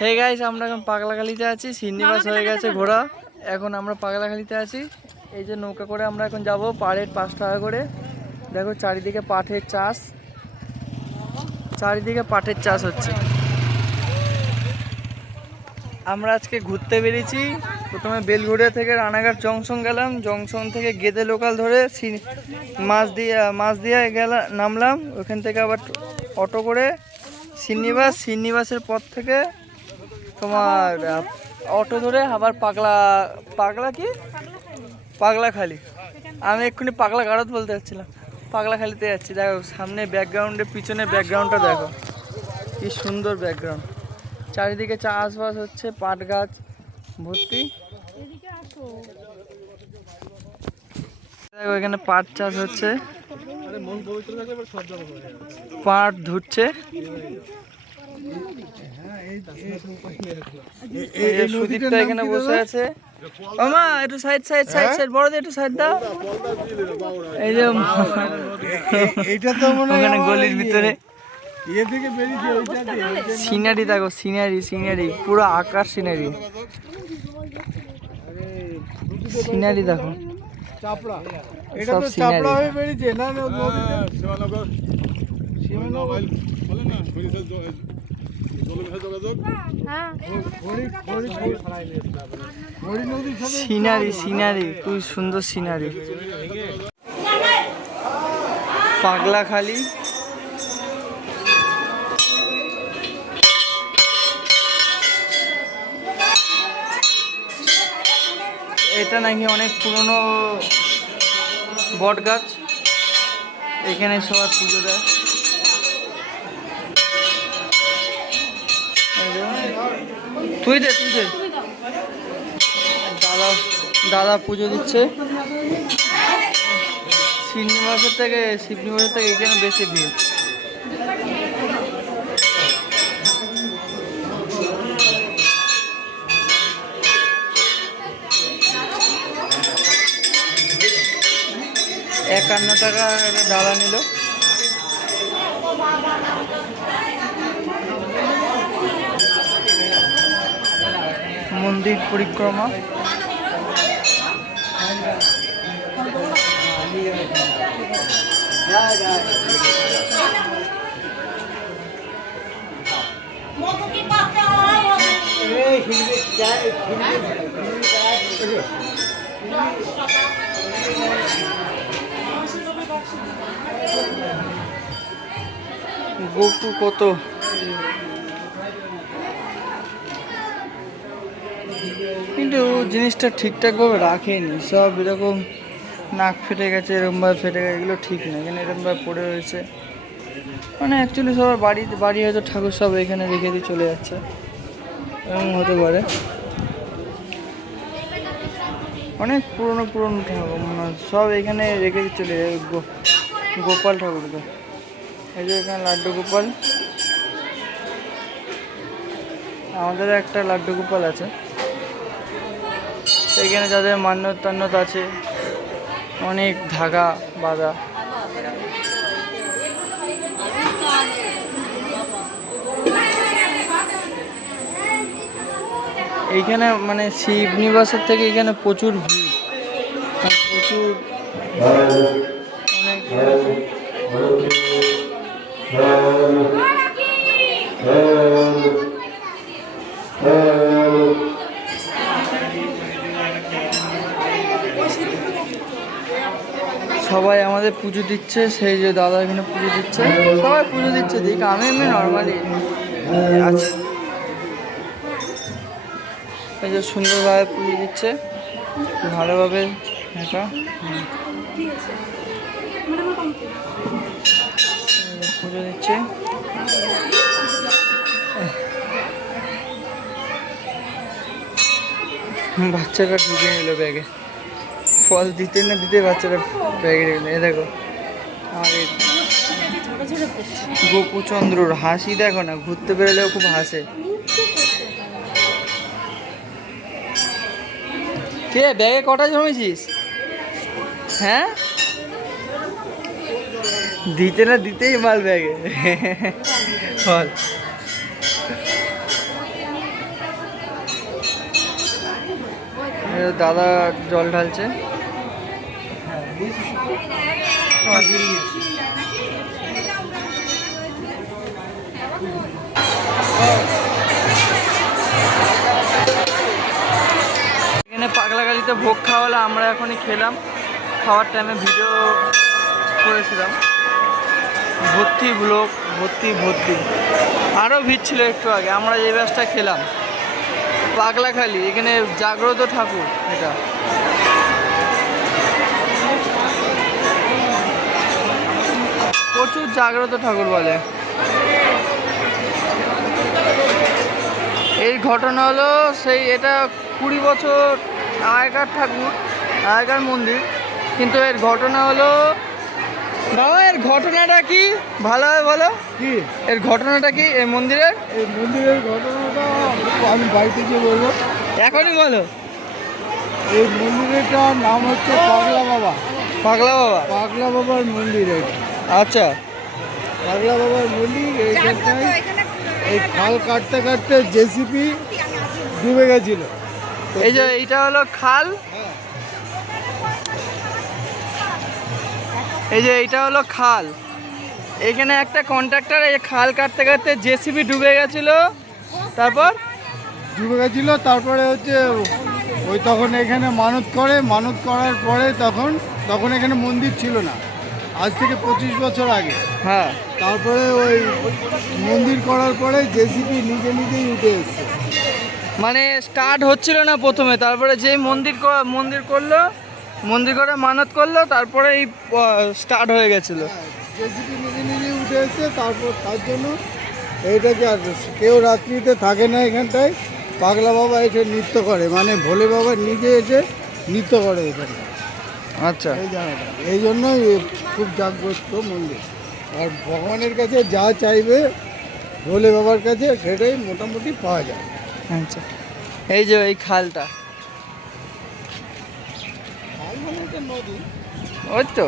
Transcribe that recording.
Hey guys, আমরা এখন পাগলাখালিতে আছি। শ্রীনিবাস হয়ে গেছে ঘোরা, এখন আমরা পাগলাখালিতে আছি। এই যে নৌকা করে আমরা এখন যাব, পাড়ের 5 টাকা করে। দেখো চারিদিকে পাটের চাষ, চারিদিকে পাটের চাষ হচ্ছে। আমরা আজকে ঘুরতে বেরিয়েছি। প্রথমে বেলঘড়িয়া থেকে রানাঘাট জংশন গেলাম, জংশন থেকে গেদে লোকাল ধরে মাছ দিয়ে নামলাম। ওখান থেকে আবার অটো করে শ্রীনিবাসের পর থেকে তোমার অটো ধরে আবার পাগলাখালি। আমি এক্ষুনি পাগলা গাড়ত বলতে যাচ্ছিলাম, পাগলাখালিতে যাচ্ছি। দেখো সামনে ব্যাকগ্রাউন্ডে, পিছনে ব্যাকগ্রাউন্ডটা দেখো কি সুন্দর ব্যাকগ্রাউন্ড। চারিদিকে চাষবাস হচ্ছে, পাট গাছ ভর্তি। দেখো এখানে পাট চাষ হচ্ছে, পাট ধুচ্ছে। সুদীপটা এখানে বসে আছে। মামা একটু সাইড বড়দের একটু সাইড দাও। এই যে এইটা তো ওখানে গলির ভিতরে সিনারি দেখো, সিনারি পুরো আকাশ সিনারি দেখো। সব সিনারি খুব সুন্দর সিনারি। পাগলাখালি এটা নাকি অনেক পুরনো বট গাছ, এখানে সবার পুজো দেয়। তুই দে দাদা পুজো দিচ্ছে। শিবনিবাসের থেকে এখানে বেশি ভিড়। $51 ডালা নিল। মন্দির পরিক্রমা। গোপু কত কিন্তু জিনিসটা ঠিকঠাকভাবে রাখেনি, সব এরকম নাক ফেটে গেছে, এরকমভাবে ফেটে গেছে, এগুলো ঠিক না। এখানে এরকমভাবে পড়ে রয়েছে, মানে অ্যাকচুয়ালি সবার বাড়ি হয়তো ঠাকুর সব এখানে রেখে দিয়ে চলে যাচ্ছে, এরকম হতে পারে। অনেক পুরনো ঠাকুর সব এখানে রেখে দিয়ে চলে যায়। গোপাল ঠাকুরকে, এই যে এখানে লাড্ডু গোপাল, আমাদের একটা লাড্ডু গোপাল আছে। এখানে যাদের মান্যত আছে, অনেক ধাগা বাঁধা। এইখানে মানে শিবনিবাসের থেকে এখানে প্রচুর ভিড়, প্রচুর অনেক। সবাই আমাদের পুজো দিচ্ছে, সেই যে দাদা এখানে পুজো দিচ্ছে, সবাই পুজো দিচ্ছে। দিক আমি এমনি নর্মালি আছি। এই যে সুন্দরভাবে পুজো দিচ্ছে, ভালোভাবে পুজো দিচ্ছে। বাচ্চাটা ঢুকে নিল ব্যাগে, ফল দিতে না দিতে বাচ্চারা ব্যাগে ঢুকে। এ দেখো আর গোপুচন্দ্রর হাসি দেখো না, ঘুরতে বেরোলেও খুব হাসে। কে ব্যাগে কটা জমেছিস? হ্যাঁ, দিতে না দিতেই মাল ব্যাগে ফল। দাদা জল ঢালছে। এখানে পাগলাগালিতে ভোগ খাওয়া হলো, আমরা এখনই খেলাম। খাওয়ার টাইমে ভিডিও করেছিলাম। ভর্তি ব্লক, ভর্তি ভর্তি। আরও ভিড় ছিল একটু আগে। আমরা এই ব্যাসটা খেলাম পাগলাখালি। এখানে জাগ্রত ঠাকুর, এটা প্রচুর জাগ্রত ঠাকুর বলে। এই ঘটনা হলো সেই, এটা 20 বছর আগেকার ঠাকুর, আগেকার মন্দির। কিন্তু এর ঘটনা হলো, বাবা এর ঘটনাটা কি ভালোভাবে বলো। কি এর ঘটনাটা কি এই মন্দিরের? এই মন্দিরের ঘটনাটা আমি বাড়িতে গিয়ে বলবো। এখনই বলো। এই মন্দিরটার নাম হচ্ছে পাগলা বাবা। পাগলা বাবা? পাগলা বাবার মন্দির এটা। আচ্ছা, পাগলা বাবার মন্দির। এইখানটায় এই খাল কাটতে কাটতে জেসিপি ডুবে গেছিল। এই যে এইটা হলো খাল, এই যে এইটা হলো খাল। এখানে একটা কন্ট্রাক্টর এই খাল কাটতে কাটতে জেসিবি ডুবে গেছিল, তারপর ডুবে গেছিল। তারপরে হচ্ছে ওই তখন এখানে মানত করে, মানত করার পরে তখন এখানে মন্দির ছিল না, আজ থেকে 25 বছর আগে। হ্যাঁ, তারপরে ওই মন্দির করার পরে জেসিপি নিজেই উঠে এসছে। মানে স্টার্ট হচ্ছিল না প্রথমে, তারপরে যেই মন্দির করলো, মন্দির করে মানত করলো, তারপরে এই স্টার্ট হয়ে গেছিল। জেসিপি নিজেই উঠে এসছে। তারপর তার জন্য এইটাকে আর কেউ রাত্রিতে থাকে না এখানটায়। পাগলা বাবা এসে নৃত্য করে, মানে ভোলে বাবা নিজে এসে নৃত্য করে এখানে। আচ্ছা, এই জায়গাটা এই জন্যই খুব জাগ্রত মন্দির। আর ভগবানের কাছে যা চাইবে ভোলে বাবার কাছে সেটাই মোটামুটি পাওয়া যায়। আচ্ছা। এই যে এই খালটা, খাল মানে একটা নদী। ওই তো